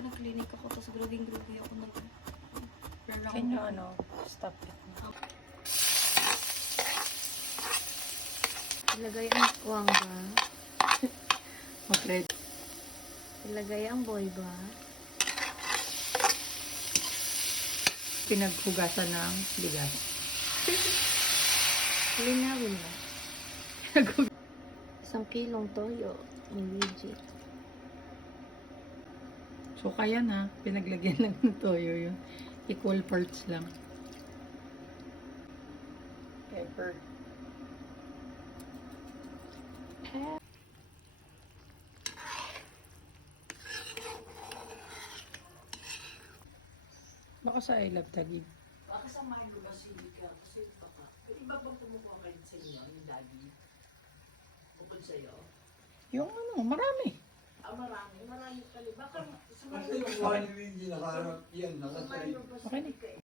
talaga ng clinic ako, tapos gruding-gruding ako na lang. Can you, stop it? Ilagay ang wangga. Okay. Ilagay ang boyba. Pinaghugasan ng bigas. Linawin na. 1 kilong toyo ni Luigi. So, kaya na. Pinaglagyan lang ng toyo yun. Equal parts lang. Pepper. Baka sa I love Taguig. Baka sa Marlo Basilica, kasi baka. Pwede ba bang kumukuha kayo sa inyo, yung daddy? Bukod sa'yo? Yung marami. Marami pala. Baka sa Kasi yung one hindi nakaharap yan, Marlo nakasay. Basilica,